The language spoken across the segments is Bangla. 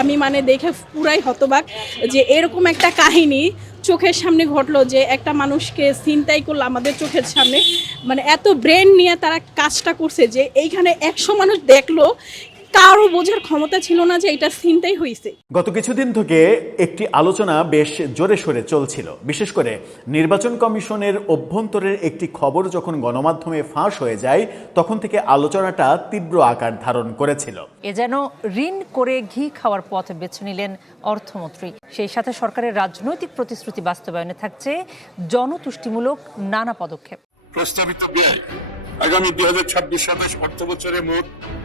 আমি মানে দেখে পুরাই হতবাক যে এরকম একটা কাহিনী চোখের সামনে ঘটলো, যে একটা মানুষকে ছিনতাই করলো আমাদের চোখের সামনে। মানে এত ব্রেন নিয়ে তারা কাজটা করছে যে এইখানে 100 মানুষ দেখলো, কারো বোঝার ক্ষমতা ছিল না যে এটা ছিনতাই হয়েছে। গত কিছুদিন থেকে একটি আলোচনা বেশ জোরে সোরে চলছিল, বিশেষ করে নির্বাচন কমিশনের অভ্যন্তরের একটি খবর যখন গণমাধ্যমে ফাঁস হয়ে যায় তখন থেকে আলোচনাটা তীব্র আকার ধারণ করেছিল। এ যেন ঋণ করে ঘি খাওয়ার পথ বেছে নিলেন অর্থমন্ত্রী। সেই সাথে সরকারের রাজনৈতিক প্রতিশ্রুতি বাস্তবায়নে থাকছে জনতুষ্টিমূলক নানা পদক্ষেপ। প্রস্তাবিত ব্যয় আগামী 2026-27 অর্থ বছরে মোট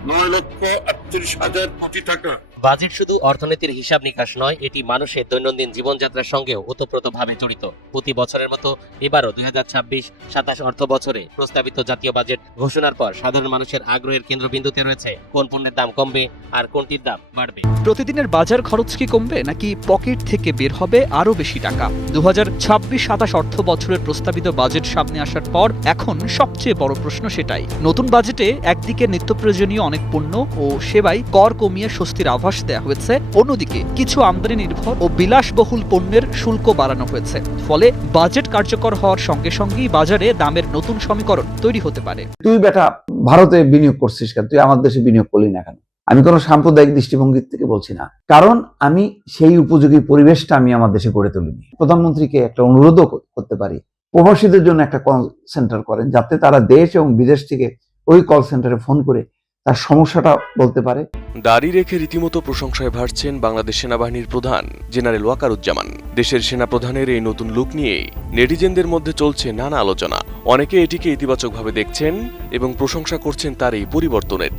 9,38,000 কোটি টাকা। বাজেট শুধু অর্থনীতির হিসাব নিকাশ নয়, এটি মানুষের দৈনন্দিন জীবনযাত্রার সঙ্গেও ওতপ্রোতভাবে জড়িত। প্রতি বছরের মতো এবারও 2026-27 অর্থ বছরে প্রস্তাবিত জাতীয় বাজেট ঘোষণার পর সাধারণ মানুষের আগ্রহের কেন্দ্রবিন্দুতে রয়েছে কোন পণ্যের দাম কমবে আর কোনটির দাম বাড়বে। প্রতিদিনের বাজার খরচ কি কমবে নাকি পকেট থেকে বের হবে আরো বেশি টাকা? 2026-27 অর্থ বছরের প্রস্তাবিত বাজেট সামনে আসার পর এখন সবচেয়ে বড় প্রশ্ন সেটাই। নতুন বাজেটে একদিকে নিত্য প্রয়োজনীয় অনেক পণ্য ও সেবায় কর কমিয়ে স্বস্তির আভাস দেওয়া হয়েছে, অন্যদিকে কিছু আমদানি নির্ভর ও বিলাসবহুল পণ্যের শুল্ক বাড়ানো হয়েছে। ফলে বাজেট কার্যকর হওয়ার সঙ্গে সঙ্গেই বাজারে দামের নতুন সমীকরণ তৈরি হতে পারে। তুই বেটা ভারতে বিনিয়োগ করছিস কেন, তুই আমার দেশে বিনিয়োগ করলি না কেন? আমি কোনো সাম্প্রদায়িক দৃষ্টিভঙ্গি থেকে বলছি না, কারণ আমি সেই উপযোগী পরিবেশটা আমি আমার দেশে গড়ে তুলিনি। প্রধানমন্ত্রীকে একটা অনুরোধও করতে পারি, প্রবাসীদের জন্য একটা কল সেন্টার করেন, যাতে তারা দেশ এবং বিদেশ থেকে ওই কল সেন্টারে ফোন করে তার সমস্যাটা বলতে পারে। দাড়ি রেখে রীতিমতো প্রশংসায় ভাসছেন বাংলাদেশ সেনাবাহিনীর প্রধান জেনারেল ওয়াকারুজ্জামান। দেশের সেনাপ্রধানের এই নতুন লুক নিয়েই নেটিজেনদের মধ্যে চলছে নানা আলোচনা। অনেকে এটিকে ইতিবাচকভাবে দেখছেন এবং প্রশংসা করছেন তার এই পরিবর্তনের।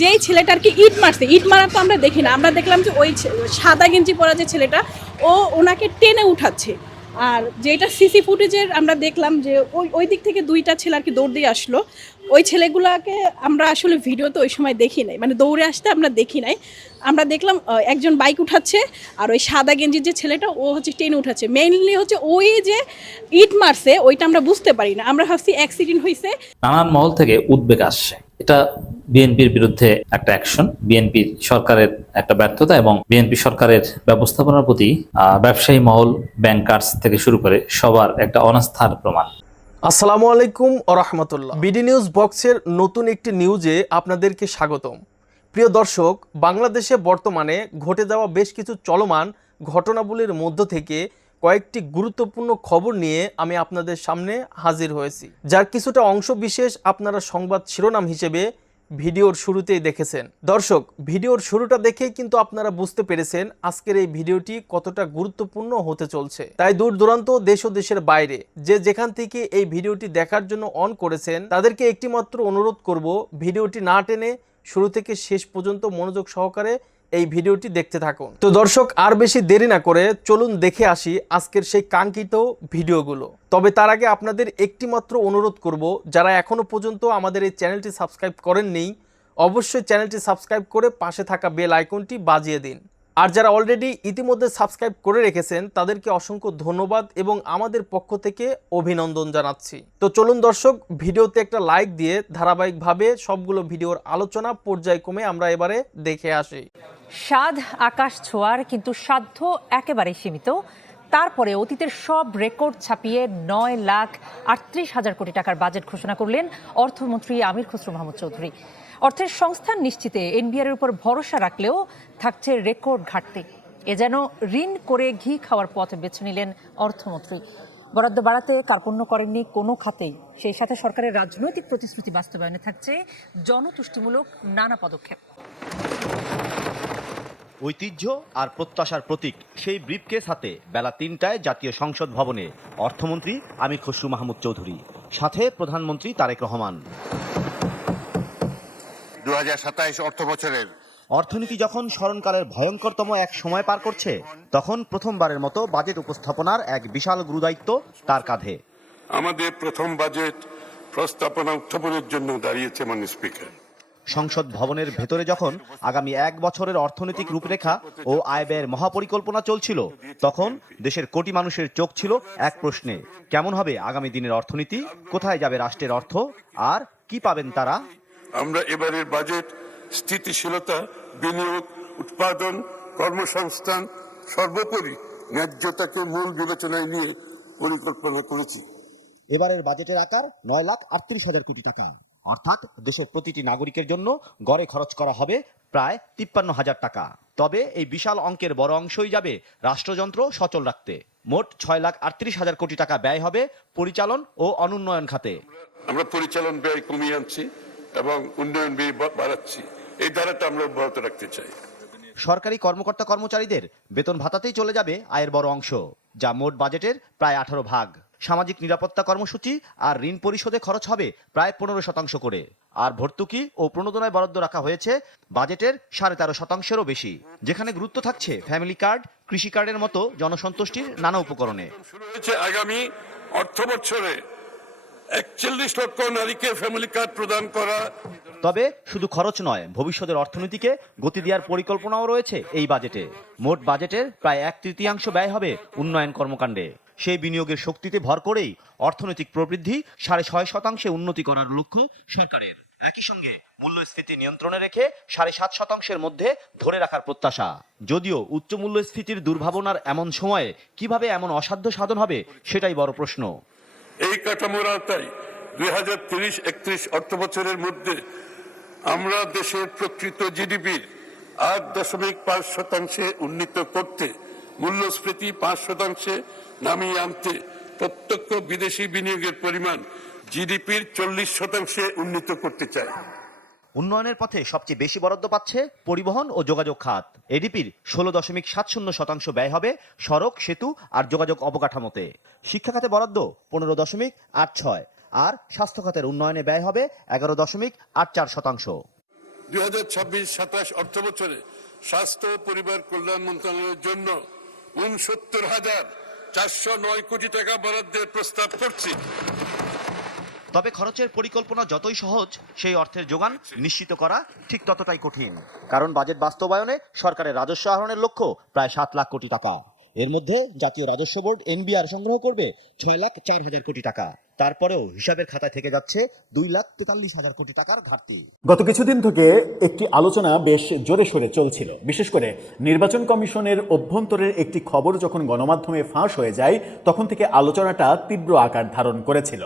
যেই ছেলেটার কি ইট মারছে, ইট মারা তো আমরা দেখি না, আমরা দেখলাম যে ওই সাদা গেঞ্জি পরা যে ছেলেটা ওনাকে টেনে উঠাচ্ছে। আর যেটা সিসি ফুটেজের আমরা দেখলাম যে ওই দিক থেকে দুইটা ছেলে আর কি দৌড় দিয়ে আসলো। ওই ছেলেগুলোকে আমরা আসলে ভিডিওতে ওই সময় দেখি নাই, মানে দৌড়ে আসতে আমরা দেখি নাই। আমরা দেখলাম একজন বাইক উঠাচ্ছে আর ওই সাদা গেঞ্জির যে ছেলেটা ও হচ্ছে টেনে উঠাচ্ছে। মেইনলি হচ্ছে ওই যে ইট মারছে ওইটা আমরা বুঝতে পারি না, আমরা ভাবছি অ্যাক্সিডেন্ট হয়েছে। নানান মহল থেকে উদ্বেগ আসছে, এটা বিএনপির বিরুদ্ধে একটা অ্যাকশন, বিএনপি সরকারের একটা ব্যর্থতা এবং বিএনপি সরকারের ব্যবস্থাপনার প্রতি ব্যবসায়ী মহল, ব্যাংকার্স থেকে শুরু করে সবার একটা অনাস্থার প্রমাণ। আসসালামু আলাইকুম ওয়া রাহমাতুল্লাহ। বিডি নিউজ বক্সের নতুন একটি নিউজে আপনাদেরকে স্বাগতম। প্রিয় দর্শক, বাংলাদেশে বর্তমানে ঘটে যাওয়া বেশ কিছু চলমান ঘটনাবলীর মধ্য থেকে কয়েকটি গুরুত্বপূর্ণ খবর নিয়ে আমি আপনাদের সামনে হাজির হয়েছি, যার কিছুটা অংশ বিশেষ আপনারা সংবাদ শিরোনাম হিসেবে ভিডিওর শুরুতেই দেখেছেন। দর্শক, ভিডিওর শুরুটা দেখেই কিন্তু আপনারা বুঝতে পেরেছেন আজকের এই ভিডিওটি কতটা গুরুত্বপূর্ণ হতে চলছে। তাই দূর দূরান্ত, দেশ ও দেশের বাইরে যে যেখান থেকে এই ভিডিওটি দেখার জন্য অন করেছেন তাদেরকে একটি মাত্র অনুরোধ করব, ভিডিওটি না টেনে শুরু থেকে শেষ পর্যন্ত মনোযোগ সহকারে এই ভিডিওটি দেখতে থাকুন। তো দর্শক, আর বেশি দেরি না করে চলুন দেখে আসি আজকের সেই কাঙ্ক্ষিত ভিডিওগুলো। তবে তার আগে আপনাদের একটি মাত্র অনুরোধ করব, যারা এখনো পর্যন্ত আমাদের এই চ্যানেলটি সাবস্ক্রাইব করেননি অবশ্যই চ্যানেলটি সাবস্ক্রাইব করে পাশে থাকা বেল আইকনটি বাজিয়ে দিন। আর যারা অলরেডি ইতিমধ্যে সাবস্ক্রাইব করে রেখেছেন তাদেরকে অসংখ্য ধন্যবাদ এবং আমাদের পক্ষ থেকে অভিনন্দন জানাচ্ছি। তো চলুন দর্শক, ভিডিওতে একটা লাইক দিয়ে ধারাবাহিকভাবে সবগুলো ভিডিওর আলোচনা পর্যায়ক্রমে আমরা এবারে দেখে আসি। স্বাদ আকাশ ছোঁয়ার, কিন্তু সাধ্য একেবারে সীমিত। তারপরে অতীতের সব রেকর্ড ছাপিয়ে 9,38,000 কোটি টাকার বাজেট ঘোষণা করলেন অর্থমন্ত্রী আমির খসরু মাহমুদ চৌধুরী। অর্থের সংস্থান নিশ্চিতে এনবিআর এর উপর ভরসা রাখলেও থাকছে রেকর্ড ঘাটতি। এ যেন ঋণ করে ঘি খাওয়ার পথ বেছে নিলেন অর্থমন্ত্রী। বরাদ্দ বাড়াতে কার্পণ্য করেননি কোনো খাতেই। সেই সাথে সরকারের রাজনৈতিক প্রতিশ্রুতি বাস্তবায়নে থাকছে জনতুষ্টিমূলক নানা পদক্ষেপ। ঐতিহ্য আর প্রত্যাশার প্রতীক সেই ব্রিফকেস হাতে বেলা 3টায় জাতীয় সংসদ ভবনে অর্থমন্ত্রী আমির খসরু মাহমুদ চৌধুরী, সাথে প্রধানমন্ত্রী তারেক রহমান। 2027 অর্থ বছরের অর্থনীতি যখন স্মরণকালের ভয়ঙ্করতম এক সময় পার করছে, তখন প্রথমবারের মতো বাজেট উপস্থাপনার এক বিশাল গুরুদায়িত্ব তার কাঁধে। আমাদের প্রথম বাজেট প্রস্তাবনা উত্থাপনের জন্য দাঁড়িয়েছে মাননীয় স্পিকার। সংসদ ভবনের ভেতরে যখন আগামী 1 বছরের অর্থনৈতিক রূপরেখা ও আয় ব্যয়ের মহাপরিকল্পনা চলছিল, তখন দেশের কোটি মানুষের চোখ ছিল এক প্রশ্নে: কেমন হবে আগামী দিনের অর্থনীতি, কোথায় যাবে রাষ্ট্রের অর্থ, আর কি পাবেন তারা? আমরা এবারের বাজেট স্থিতিশীলতা, বিনিয়োগ উৎপাদন, কর্মসংস্থান, সর্বোপরি ন্যায্যতাকে মূল বিবেচনায় নিয়ে পরিকল্পনা করেছি। এবারের বাজেটের আকার 9,38,000 কোটি টাকা, অর্থাৎ দেশের প্রতিটি নাগরিকের জন্য গড়ে খরচ করা হবে প্রায় 53,000 টাকা। তবে এই বিশাল অঙ্কের বড় অংশই যাবে রাষ্ট্রযন্ত্র সচল রাখতে। মোট 6,38,000 কোটি টাকা ব্যয় হবে পরিচালন ও অনুন্নয়ন খাতে। আমরা পরিচালন ব্যয় কমিয়ে আনছি এবং উন্নয়ন ব্যয় বাড়াচ্ছি। এই ধারাটা আমরা অব্যাহত রাখতে চাই। সরকারি কর্মকর্তা কর্মচারীদের বেতন ভাতাতেই চলে যাবে আয়ের বড় অংশ, যা মোট বাজেটের প্রায় 18 ভাগ। সামাজিক নিরাপত্তা কর্মসূচি আর ঋণ পরিশোধে খরচ হবে প্রায় 15% করে। আর ভর্তুকি ও প্রণোদনায় বরাদ্দ রাখা হয়েছে বাজেটের 13.5%-এরও বেশি, যেখানে গুরুত্ব থাকছে ফ্যামিলি কার্ড, কৃষি কার্ডের মতো জনসন্তুষ্টির নানা উপকরণে। শুরু হয়েছে আগামী অর্থ বছরে 41 লক্ষ নারীকে ফ্যামিলি কার্ড প্রদান করা। তবে শুধু খরচ নয়, ভবিষ্যতের অর্থনীতিকে গতি দেওয়ার পরিকল্পনাও রয়েছে এই বাজেটে। মোট বাজেটের প্রায় 1/3 ব্যয় হবে উন্নয়ন কর্মকাণ্ডে। সেই বিনিয়োগের শক্তিতে ভর করেই অর্থনৈতিক প্রবৃদ্ধি 6.5% উন্নতি করার লক্ষ্য সরকারের। একই সঙ্গে মূল্যস্ফীতি নিয়ন্ত্রণে রেখে 7.5%-এর মধ্যে ধরে রাখার প্রত্যাশা। যদিও উচ্চ মূল্যস্ফীতির দুর্ভাবনার এমন সময়ে কিভাবে এমন অসাধ্য সাধন হবে সেটাই বড় প্রশ্ন। এই কাঠামোর আওতায় 2030-31 অর্থ বছরের মধ্যে আমরা দেশের প্রকৃত জিডিপির 8.5% উন্নীত করতে, মূল্যস্ফীতি 5% নামিয়ে আনতে, প্রত্যক্ষ বিদেশি বিনিয়োগের পরিমাণ জিডিপির 40% উন্নীত করতে চাই। উন্নয়নের পথে সবচেয়ে বেশি বরাদ্দ পাচ্ছে পরিবহন ও যোগাযোগ খাত। এডিপির 16.70% ব্যয় হবে সড়ক, সেতু আর যোগাযোগ অবকাঠামোতে। শিক্ষা খাতে বরাদ্দ 15.86, আর স্বাস্থ্য খাতের উন্নয়নে ব্যয় হবে 11.84%। 2026-27 অর্থ বছরে স্বাস্থ্য ও পরিবার কল্যাণ মন্ত্রণালয়ের জন্য 69,409 কোটি টাকা বরাদ্দের প্রস্তাব করছি। তবে খরচের পরিকল্পনা যতই সহজ, সেই অর্থের যোগান নিশ্চিত করা ঠিক ততটাই কঠিন। কারণ বাজেট বাস্তবায়নে সরকারের রাজস্ব আহরণের লক্ষ্য প্রায় 7 লাখ কোটি টাকা। এর মধ্যে জাতীয় রাজস্ব বোর্ড NBR সংগ্রহ করবে 6,04,000 কোটি টাকা। তারপরেও হিসাবের খাতায় থেকে যাচ্ছে 2,43,000 কোটি টাকার ঘাটতি। গত কিছুদিন থেকে একটি আলোচনা বেশ জোরে সোরে চলছিল। বিশেষ করে নির্বাচন কমিশনের অভ্যন্তরের একটি খবর যখন গণমাধ্যমে ফাঁস হয়ে যায়, তখন থেকে আলোচনাটা তীব্র আকার ধারণ করেছিল।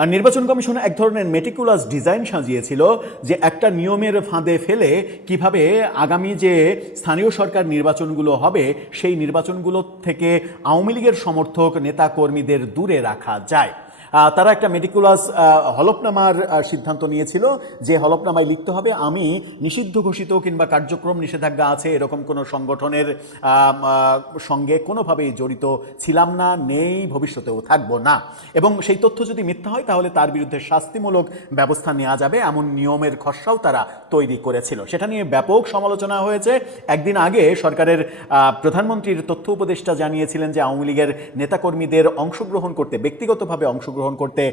আর নির্বাচন কমিশন এক ধরনের মেটিকুলাস ডিজাইন সাজিয়েছিল যে একটা নিয়মের ফাঁদে ফেলে কিভাবে আগামী যে স্থানীয় সরকার নির্বাচনগুলো হবে সেই নির্বাচনগুলো থেকে আওয়ামী লীগের সমর্থক নেতা কর্মীদের দূরে রাখা যায়। তারা একটা মেটিকুলাস হলফনামার সিদ্ধান্ত নিয়েছিল, যে হলফনামায় লিখতে হবে আমি নিষিদ্ধ ঘোষিত কিংবা কার্যক্রম নিষেধাজ্ঞা আছে এরকম কোনো সংগঠনের সঙ্গে কোনোভাবেই জড়িত ছিলাম না, নেই, ভবিষ্যতেও থাকবো না, এবং সেই তথ্য যদি মিথ্যা হয় তাহলে তার বিরুদ্ধে শাস্তিমূলক ব্যবস্থা নেওয়া যাবে, এমন নিয়মের খসড়াও তারা তৈরি করেছিল। সেটা নিয়ে ব্যাপক সমালোচনা হয়েছে। একদিন আগে সরকারের প্রধানমন্ত্রীর তথ্য উপদেষ্টা জানিয়েছিলেন যে আওয়ামী লীগের নেতাকর্মীদের অংশগ্রহণ করতে, ব্যক্তিগতভাবে অংশগ্রহণ করতে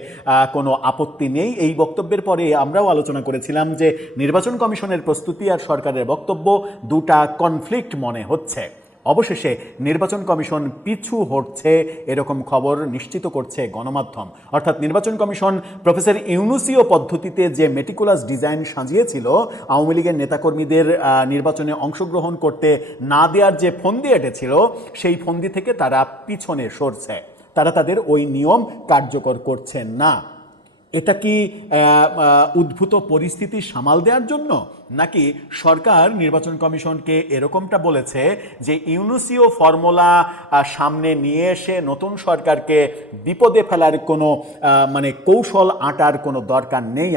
কোনো আপত্তি নেই। এই বক্তব্যের পরে আমরাও আলোচনা করেছিলাম যে নির্বাচন কমিশনের প্রস্তুতি আর সরকারের বক্তব্য দুটা কনফ্লিক্ট মনে হচ্ছে। অবশেষে নির্বাচন কমিশন পিছু হটছে এরকম খবর নিশ্চিত করছে গণমাধ্যম। অর্থাৎ নির্বাচন কমিশন প্রফেসর ইউনূসীয় পদ্ধতিতে যে মেটিকুলাস ডিজাইন সাজিয়েছিল আওয়ামী লীগের নেতাকর্মীদের নির্বাচনে অংশগ্রহণ করতে না দেওয়ার যে ফন্দি এঁটেছিল, সেই ফন্দি থেকে তারা পিছনে সরছে। তারা তাদের ওই নিয়ম কার্যকর করছেন না। এটা কি উদ্ভূত পরিস্থিতি সামাল দেওয়ার জন্য, নাকি সরকার নির্বাচন কমিশনকে এরকমটা বলেছে যে ইউনূসীয় ফর্মুলা সামনে নিয়ে এসে নতুন সরকারকে বিপদে ফেলার কোনো কৌশল আঁটার কোনো দরকার নেই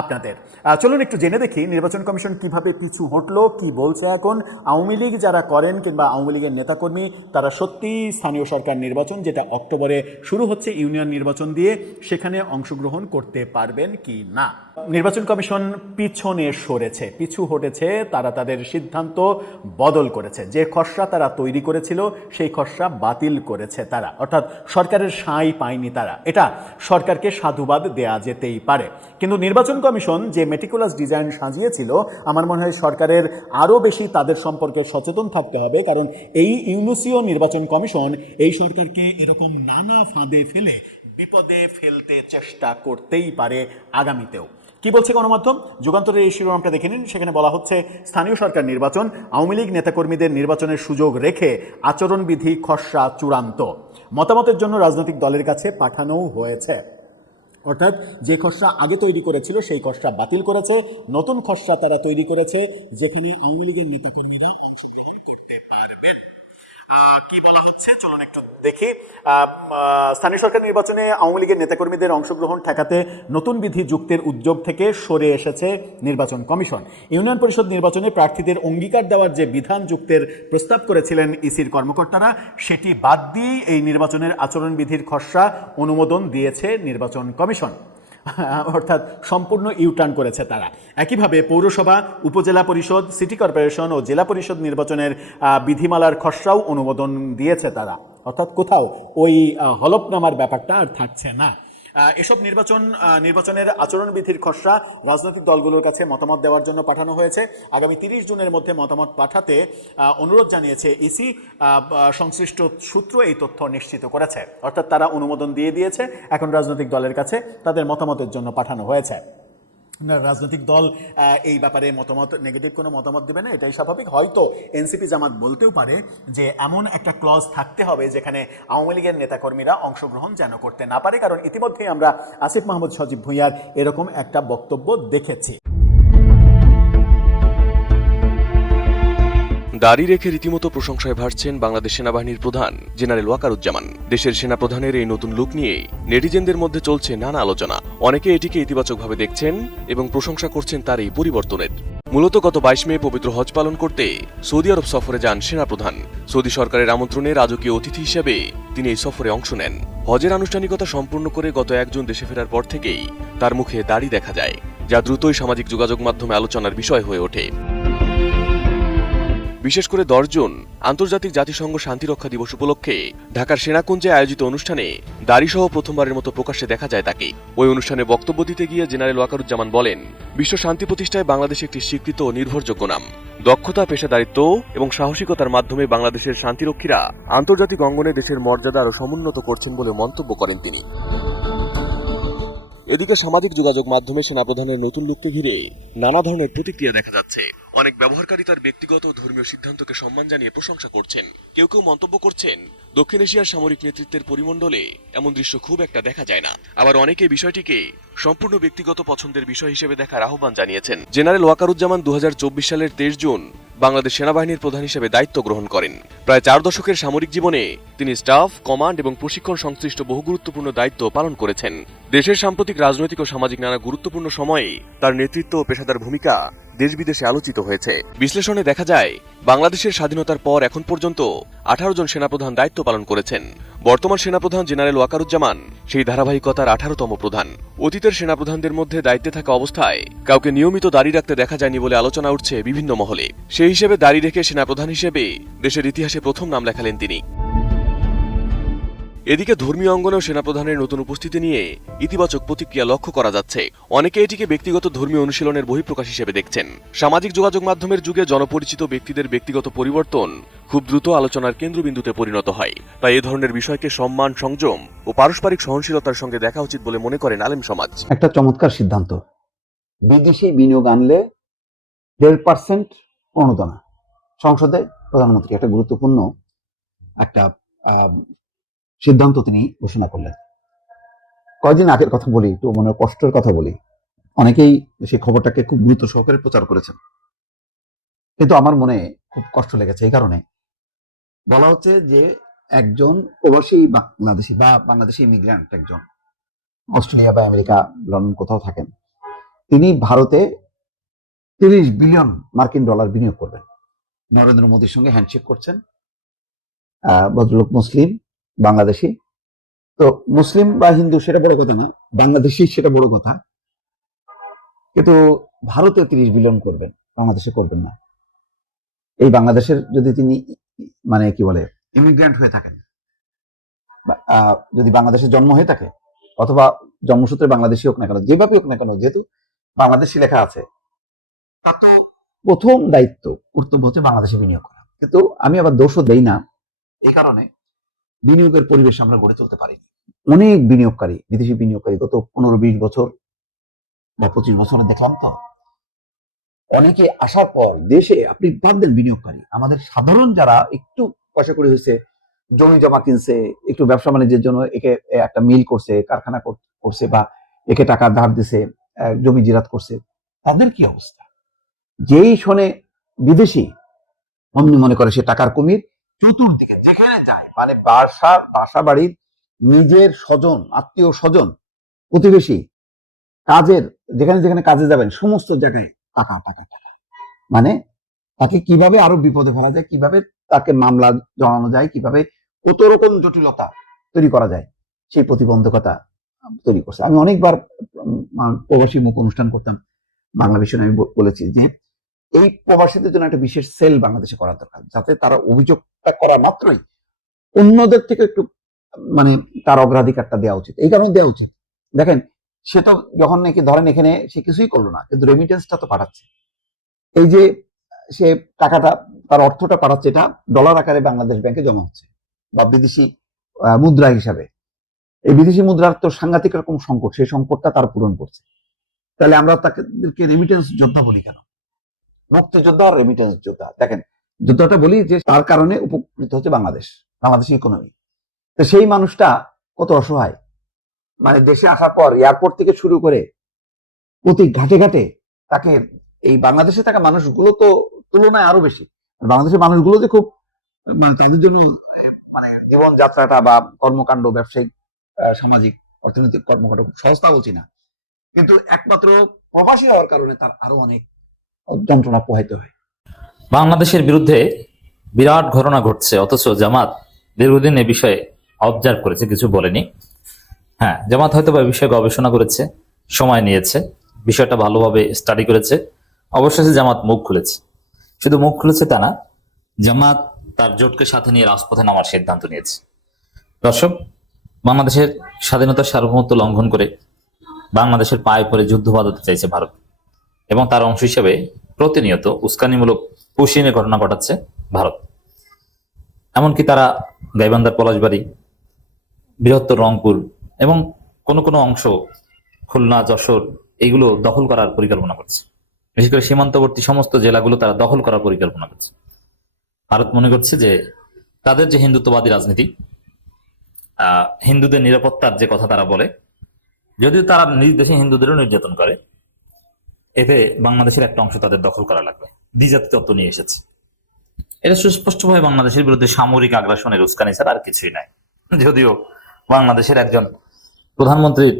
আপনাদের চলুন একটু জেনে দেখি নির্বাচন কমিশন কিভাবে পিছু হটলো, কি বলছে এখন। আওয়ামী লীগ যারা করেন কিংবা আওয়ামী লীগের নেতাকর্মী তারা সত্যিই স্থানীয় সরকার নির্বাচন, যেটা অক্টোবরে শুরু হচ্ছে ইউনিয়ন নির্বাচন দিয়ে, সেখানে অংশগ্রহণ করতে পারবেন কি না। নির্বাচন কমিশন পিছনে সরেছে, পিছু হটেছে, তারা তাদের সিদ্ধান্ত বদল করেছে। যে খসড়া তারা তৈরি করেছিল সেই খসড়া বাতিল করেছে তারা, অর্থাৎ সরকারের সায় পায়নি তারা। এটা সরকারকে সাধুবাদ দেয়া যেতেই পারে। কিন্তু নির্বাচন কমিশন যে মেটিকুলাস ডিজাইন সাজিয়েছিল, আমার মনে হয় সরকারের আরও বেশি তাদের সম্পর্কে সচেতন থাকতে হবে, কারণ এই ইউনূসীয় নির্বাচন কমিশন এই সরকারকে এরকম নানা ফাঁদে ফেলে বিপদে ফেলতে চেষ্টা করতেই পারে আগামীতেও। কি বলছে গণমাধ্যম? যুগান্তরের এই শিরোনামটা দেখে নিন। সেখানে বলা হচ্ছে, স্থানীয় সরকার নির্বাচন, আওয়ামী লীগ নেতাকর্মীদের নির্বাচনের সুযোগ রেখে আচরণবিধি খসড়া চূড়ান্ত, মতামতের জন্য রাজনৈতিক দলের কাছে পাঠানোও হয়েছে। অর্থাৎ যে খসড়া আগে তৈরি করেছিল সেই খসড়া বাতিল করেছে, নতুন খসড়া তারা তৈরি করেছে যেখানে আওয়ামী লীগের নেতাকর্মীরা অংশগ্রহণ করতে পারবেন। কি বলা হচ্ছে চলুন একটু দেখি। স্থানীয় সরকার নির্বাচনে আওয়ামী লীগের নেতাকর্মীদের অংশগ্রহণ ঠেকাতে নতুন বিধি যুক্তের উদ্যোগ থেকে সরে এসেছে নির্বাচন কমিশন। ইউনিয়ন পরিষদ নির্বাচনে প্রার্থীদের অঙ্গীকার দেওয়ার যে বিধান যুক্তের প্রস্তাব করেছিলেন ইসির কর্মকর্তারা, সেটি বাদ দিয়েই এই নির্বাচনের আচরণবিধির খসড়া অনুমোদন দিয়েছে নির্বাচন কমিশন। অর্থাৎ সম্পূর্ণ ইউটার্ন করেছে তারা। একইভাবে পৌরসভা, উপজেলা পরিষদ, সিটি কর্পোরেশন ও জেলা পরিষদ নির্বাচনের বিধিমালার খসড়াও অনুমোদন দিয়েছে তারা। অর্থাৎ কোথাও ওই হলফনামার ব্যাপারটা আর থাকছে না। এসব নির্বাচনের আচরণবিধির খসড়া রাজনৈতিক দলগুলোর কাছে মতামত দেওয়ার জন্য পাঠানো হয়েছে। আগামী 30 জুনের মধ্যে মতামত পাঠাতে অনুরোধ জানিয়েছে ইসি। সংশ্লিষ্ট সূত্র এই তথ্য নিশ্চিত করেছে। অর্থাৎ তারা অনুমোদন দিয়ে দিয়েছে, এখন রাজনৈতিক দলের কাছে তাদের মতামতের জন্য পাঠানো হয়েছে। রাজনৈতিক দল এই ব্যাপারে নেগেটিভ কোনো মতামত দেবে না, এটাই স্বাভাবিক। হয়তো এনসিপি জামাত বলতেও পারে যে এমন একটা ক্লজ থাকতে হবে যেখানে আওয়ামী লীগের নেতাকর্মীরা অংশগ্রহণ যেন করতে না পারে, কারণ ইতিমধ্যেই আমরা আসিফ মাহমুদ সজীব ভুঁইয়ার এরকম একটা বক্তব্য দেখেছি। দাড়ি রেখে রীতিমতো প্রশংসায় ভাসছেন বাংলাদেশ সেনাবাহিনীর প্রধান জেনারেল ওয়াকারুজ্জামান। দেশের সেনাপ্রধানের এই নতুন লুক নিয়ে নেটিজেনদের মধ্যে চলছে নানা আলোচনা। অনেকে এটিকে ইতিবাচকভাবে দেখছেন এবং প্রশংসা করছেন তার এই পরিবর্তনের। মূলত গত 22 মে পবিত্র হজ পালন করতে সৌদি আরব সফরে যান সেনাপ্রধান। সৌদি সরকারের আমন্ত্রণে রাজকীয় অতিথি হিসেবে তিনি এই সফরে অংশ নেন। হজের আনুষ্ঠানিকতা সম্পূর্ণ করে গত 1 জুন দেশে ফেরার পর থেকেই তার মুখে দাড়ি দেখা যায়, যা দ্রুতই সামাজিক যোগাযোগ মাধ্যমে আলোচনার বিষয় হয়ে ওঠে। বিশেষ করে 10 জুন আন্তর্জাতিক জাতিসংঘ শান্তিরক্ষা দিবস উপলক্ষে ঢাকার সেনাকুঞ্জে আয়োজিত অনুষ্ঠানে দাড়িসহ প্রথমবারের মতো প্রকাশ্যে দেখা যায় তাকে। ওই অনুষ্ঠানে বক্তব্য দিতে গিয়ে জেনারেল ওয়াকারুজ্জামান বলেন, বিশ্ব শান্তি প্রতিষ্ঠায় বাংলাদেশ একটি স্বীকৃত ও নির্ভরযোগ্য নাম। দক্ষতা, পেশাদারিত্ব এবং সাহসিকতার মাধ্যমে বাংলাদেশের শান্তিরক্ষীরা আন্তর্জাতিক অঙ্গনে দেশের মর্যাদা আরও সমুন্নত করছেন বলে মন্তব্য করেন তিনি। এদিকে সামাজিক যোগাযোগ মাধ্যমে সেনাপ্রধানের নতুন লুককে ঘিরে নানা ধরনের প্রতিক্রিয়া দেখা যাচ্ছে। অনেক ব্যবহারকারী তার ব্যক্তিগত ও ধর্মীয় সিদ্ধান্তকে সম্মান জানিয়ে প্রশংসা করছেন। কেউ কেউ মন্তব্য করছেন, দক্ষিণ এশিয়ার সামরিক নেতৃত্বের পরিমণ্ডলে এমন দৃশ্য খুব একটা দেখা যায় না। আবার অনেকে বিষয়টিকে সম্পূর্ণ ব্যক্তিগত পছন্দের বিষয় হিসেবে দেখার আহ্বান জানিয়েছেন। জেনারেল ওয়াকারুজ্জামান 2024 সালের 23 জুন বাংলাদেশ সেনাবাহিনীর প্রধান হিসেবে দায়িত্ব গ্রহণ করেন। প্রায় 4 দশকের সামরিক জীবনে তিনি স্টাফ, কমান্ড এবং প্রশিক্ষণ সংশ্লিষ্ট বহু গুরুত্বপূর্ণ দায়িত্ব পালন করেছেন। দেশের সাম্প্রতিক রাজনৈতিক ও সামাজিক নানা গুরুত্বপূর্ণ সময়ে তার নেতৃত্ব ও পেশাদার ভূমিকা দেশ বিদেশে আলোচিত হয়েছে। বিশ্লেষণে দেখা যায়, বাংলাদেশের স্বাধীনতার পর এখন পর্যন্ত 18 জন সেনাপ্রধান দায়িত্ব পালন করেছেন। বর্তমান সেনাপ্রধান জেনারেল ওয়াকারুজ্জামান সেই ধারাবাহিকতার 18তম প্রধান। অতীতের সেনাপ্রধানদের মধ্যে দায়িত্বে থাকা অবস্থায় কাউকে নিয়মিত দাড়ি রাখতে দেখা যায়নি বলে আলোচনা উঠছে বিভিন্ন মহলে। সেই হিসেবে দাড়ি রেখে সেনাপ্রধান হিসেবে দেশের ইতিহাসে প্রথম নাম লেখালেন তিনি। এদিকে ধর্মীয় অঙ্গনেও সেনাপ্রধানের নতুন উপস্থিতি নিয়ে ইতিবাচক প্রতিক্রিয়া লক্ষ্য করা যাচ্ছে। অনেকে এটিকে ব্যক্তিগত ধর্মীয় অনুশীলনের বহিঃপ্রকাশ হিসেবে দেখছেন। সামাজিক যোগাযোগ মাধ্যমের যুগে জনপরিচিত ব্যক্তিদের ব্যক্তিগত পরিবর্তন খুব দ্রুত আলোচনার কেন্দ্রবিন্দুতে পরিণত হয়। তাই এ ধরনের বিষয়কে সম্মান, সংযম ও পারস্পরিক সহনশীলতার সঙ্গে দেখা উচিত বলে মনে করেন আলেম সমাজ। একটা চমৎকার সিদ্ধান্ত, বিদেশি বিনিয়োগ আনলে 1.5% প্রণোদনা। সংসদে প্রধানমন্ত্রী একটা গুরুত্বপূর্ণ একটা সিদ্ধান্ত তিনি ঘোষণা করলেন। কয়েকদিন আগের কথা বলি, একটু মনে কষ্টের কথা বলি। অনেকেই সেই খবরটাকে খুব গুরুত্ব সহকারে প্রচার করেছেন, কিন্তু আমার মনে খুব কষ্ট লেগেছে। এই কারণে বলা হচ্ছে যে একজন প্রবাসী বাংলাদেশি বা বাংলাদেশি ইমিগ্রান্ট, একজন অস্ট্রেলিয়া বা আমেরিকা, লন্ডন কোথাও থাকেন, তিনি ভারতে 30 বিলিয়ন মার্কিন ডলার বিনিয়োগ করবেন। নরেন্দ্র মোদীর সঙ্গে হ্যান্ডশেক করছেন। ভদ্রলোক মুসলিম, বাংলাদেশি। তো মুসলিম বা হিন্দু সেটা বড় কথা না, বাংলাদেশি সেটা বড় কথা। কিন্তু ভারতে 30 বিলিয়ন করবেন, বাংলাদেশে করবেন না। এই বাংলাদেশের যদি তিনি মানে কি বলে ইমিগ্রেন্ট হয়ে থাকেন, যদি বাংলাদেশে জন্ম হয়ে থাকে অথবা জন্মসূত্রে বাংলাদেশি হোক না কেন, যেভাবে হোক না কেন, যেহেতু বাংলাদেশি লেখা আছে, তার তো প্রথম দায়িত্ব, কর্তব্য হচ্ছে বাংলাদেশে বিনিয়োগ করা। কিন্তু আমি আবার দোষও দেই না, এই কারণে বিনিয়োগের পরিবেশ আমরা গড়ে তুলতে পারিনি। অনেক বিনিয়োগকারী, বিদেশি বিনিয়োগকারী গত 15-20 বছর বা 25 বছরে দেখলাম তো অনেকে আসার পর দেশে আপনি ভাববেন বিনিয়োগকারী, আমাদের সাধারণ যারা একটু পয়সা করে হয়েছে, জমি জমা কিনছে, একটু ব্যবসা বাণিজ্যের জন্য একে একটা মিল করছে, কারখানা করছে, বা একে টাকা ধার দিছে, জমি জিরাত করছে, তাদের কি অবস্থা? যেই শোনে বিদেশি অমনি মনে করে সে টাকার কুমির। চতুর্দিকে যেখানে যায় মানে বাসা বাড়ির নিজের স্বজন, আত্মীয় স্বজন, প্রতিবেশী, কাজের যেখানে যেখানে কাজে যাবেন সমস্ত জায়গায় টাকা টাকা টাকা। মানে তাকে কিভাবে আরো বিপদে ফেলা যায়, কিভাবে তাকে মামলা জড়ানো যায়, কিভাবে কত রকম জটিলতা তৈরি করা যায়, সেই প্রতিবন্ধকতা তৈরি করছে। আমি অনেকবার প্রবাসী মুখ অনুষ্ঠান করতাম বাংলাদেশে, আমি বলেছি যে এই প্রবাসীদের জন্য একটা বিশেষ সেল বাংলাদেশে করা দরকার, যাতে তারা অভিযোগটা করা মাত্রই অন্যদের থেকে একটু মানে তার অগ্রাধিকারটা দেওয়া উচিত। এই কারণে দেওয়া উচিত, দেখেন সে তো যখন নাকি ধরেন এখানে সে কিছুই করলো না, কিন্তু রেমিটেন্সটা তো পাঠাচ্ছে। এই যে সে টাকাটা, তার অর্থটা পাঠাচ্ছে, এটা ডলার আকারে বাংলাদেশ ব্যাংকে জমা হচ্ছে বা বিদেশি মুদ্রা হিসাবে। এই বিদেশি মুদ্রার তো সাংঘাতিক রকম সংকট, সেই সংকটটা তার পূরণ করছে। তাহলে আমরা তাদেরকে রেমিটেন্স যোদ্ধা বলি কেন? মুক্তিযোদ্ধা আর রেমিটেন্স যোদ্ধা। দেখেন যুদ্ধটা বলি যে তার কারণে উপকৃত হচ্ছে বাংলাদেশের ইকোনমি। তো সেই মানুষটা কত অসহায়, মানে দেশে আসার পর এয়ারপোর্ট থেকে শুরু করে প্রতি ঘাটে ঘাটে তাকে, এই বাংলাদেশে থাকা মানুষগুলো তো তুলনায় আরো বেশি, বাংলাদেশের মানুষগুলো যে খুব মানে তাদের জন্য মানে জীবনযাত্রাটা বা কর্মকাণ্ড, ব্যবসায়িক সামাজিক অর্থনৈতিক কর্মকাণ্ড খুব সহজতা বলছি না, কিন্তু একমাত্র প্রবাসী হওয়ার কারণে তার আরো অনেক যন্ত্রণা পোহাইতে হয়। বাংলাদেশের বিরুদ্ধে বিরাট ঘটনা ঘটছে, অথচ জামাত দীর্ঘদিন এ বিষয়ে অবজার্ভ করেছে, কিছু বলেনি। হ্যাঁ, জামাত হয়তো বা বিষয়ে গবেষণা করেছে, সময় নিয়েছে, বিষয়টা ভালোভাবে স্টাডি করেছে, অবশেষে জামাত মুখ খুলেছে। শুধু মুখ খুলেছে তা না, জামাত তার জোটকে সাথে নিয়ে রাজপথে নামার সিদ্ধান্ত নিয়েছে। দর্শক, বাংলাদেশের স্বাধীনতার সার্বভৌমত্ব লঙ্ঘন করে বাংলাদেশের পায়ে পড়ে যুদ্ধ বাঁধাতে চাইছে ভারত, এবং তার অংশ হিসেবে প্রতিনিয়ত উস্কানিমূলক পুশিনের ঘটনা ঘটাচ্ছে ভারত। এমনকি তারা গাইবান্ধার পলাশবাড়ি, বৃহত্তর রংপুর এবং কোনো কোনো অংশ খুলনা, যশোর, এইগুলো দখল করার পরিকল্পনা করছে। বিশেষ করে সীমান্তবর্তী সমস্ত জেলাগুলো তারা দখল করার পরিকল্পনা করছে। ভারত মনে করছে যে তাদের যে হিন্দুত্ববাদী রাজনীতি, হিন্দুদের নিরাপত্তার যে কথা তারা বলে, যদিও তারা নিজ দেশে হিন্দুদেরও নির্যাতন করে, এতে বাংলাদেশের একটা অংশ তাদের দখল করা লাগবে, দ্বিজাতি তত্ত্ব নিয়ে এসেছে। এটা সুস্পষ্টভাবে বাংলাদেশের বিরুদ্ধে সামরিক আগ্রাসনের উস্কানি ছাড়া আর কিছুই নাই। যদিও বাংলাদেশের একজন প্রধানমন্ত্রীর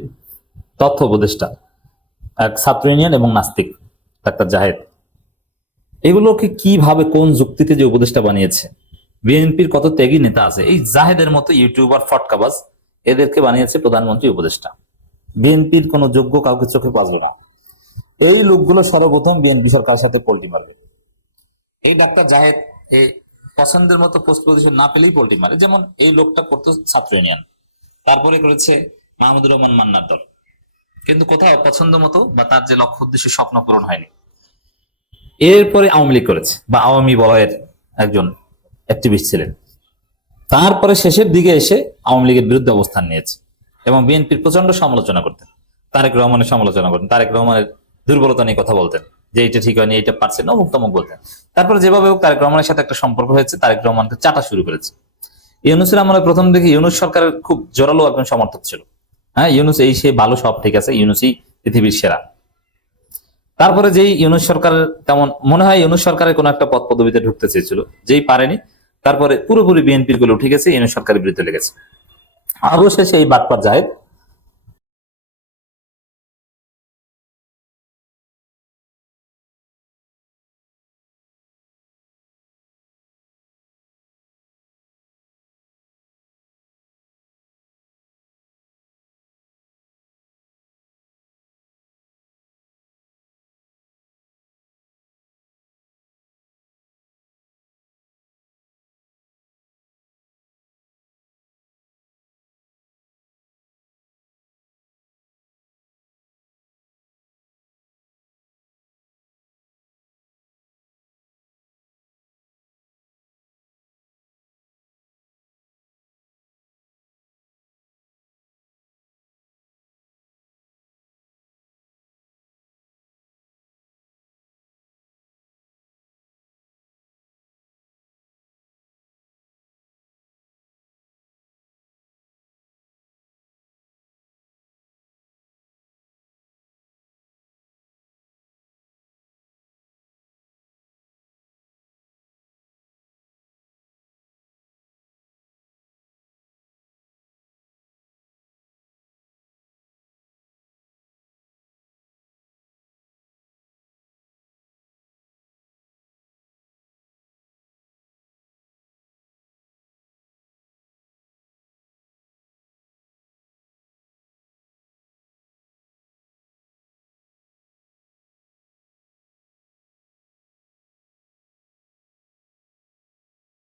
তথ্য উপদেষ্টা, এক ছাত্র ইউনিয়ন এবং নাস্তিক ডাক্তার জাহেদ, এগুলোকে কিভাবে কোন যুক্তিতে যে উপদেষ্টা বানিয়েছে, বিএনপির কত ত্যাগী নেতা আছে, এই জাহেদের মতো ইউটিউবার ফটকাবাজ, এদেরকে বানিয়েছে প্রধানমন্ত্রী উপদেষ্টা। বিএনপির কোন যোগ্য কাউকে চোখে বাজবে না। এই লোকগুলো সর্বপ্রথম বিএনপি সরকারের সাথে পোল্টি মারবে। এই ডাক্তার জাহেদ এই পছন্দের মতো পোস্ট পজিশন না পেলেই পোল্টি মারে। যেমন এই লোকটা করতো ছাত্র ইউনিয়ন, তারপরে করেছে মাহমুদুর রহমান মান্নার দল, কিন্তু কোথাও পছন্দ মতো বা তার যে লক্ষ্য উদ্দেশ্য স্বপ্ন পূরণ হয়নি। এরপরে আওয়ামী লীগ করেছে, বা আওয়ামী বলয়ের একজন অ্যাক্টিভিস্ট ছিলেন। তারপরে শেষের দিকে এসে আওয়ামী লীগের বিরুদ্ধে অবস্থান নিয়েছে এবং বিএনপির প্রচন্ড সমালোচনা করতেন, তারেক রহমানের সমালোচনা করতেন, তারেক রহমানের দুর্বলতা নিয়ে কথা বলতেন, যে এটা ঠিক হয়নি, এটা পারছে না, অমুক তমুক বলতেন। তারপরে যেভাবে হোক তারেক রহমানের সাথে একটা সম্পর্ক হয়েছে, তারেক রহমানকে চাটা শুরু করেছে। ইউনূসের আমলে প্রথম দিকে ইউনূস সরকারের খুব জোরালো একজন সমর্থক ছিল। হ্যাঁ, ইউনূস এই সে ভালো, সব ঠিক আছে, ইউনূসই পৃথিবীর সেরা। তারপরে যেই ইউনূস সরকারের, তেমন মনে হয় ইউনূস সরকারের কোন একটা পদ পদবিতে ঢুকতে চেয়েছিল, যেই পারেনি, তারপরে পুরোপুরি বিএনপির গুলো উঠে গেছে, ইউনূস সরকারের বিরুদ্ধে লেগেছে। অবশেষে এই বাটপার জাহেদ